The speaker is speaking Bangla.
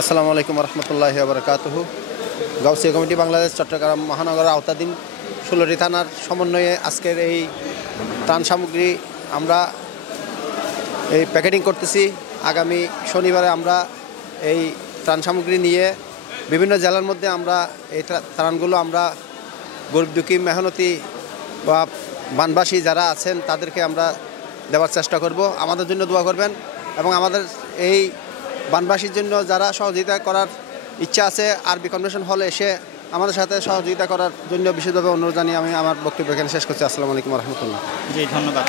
আসসালামু আলাইকুম রহমতুল্লাহি বারাকাতুহু। গাউসিয়া কমিটি বাংলাদেশ চট্টগ্রাম মহানগরের আওতাধীন 16টি থানার সমন্বয়ে আজকের এই ত্রাণ সামগ্রী আমরা এই প্যাকেটিং করতেছি। আগামী শনিবারে আমরা এই ত্রাণ সামগ্রী নিয়ে বিভিন্ন জেলার মধ্যে আমরা এই ত্রাণগুলো আমরা গরিব দুঃখী মেহনতি বা বানবাসী যারা আছেন তাদেরকে আমরা দেওয়ার চেষ্টা করব। আমাদের জন্য দোয়া করবেন এবং আমাদের এই বানবাসীর জন্য যারা সহযোগিতা করার ইচ্ছা আছে আরবি কনভেনশন হলে এসে আমাদের সাথে সহযোগিতা করার জন্য বিশেষভাবে অনুরোধ জানিয়ে আমি আমার বক্তব্য এখানে শেষ করছি। আসসালামু আলাইকুম রহমতুল্লাহ। জি, ধন্যবাদ।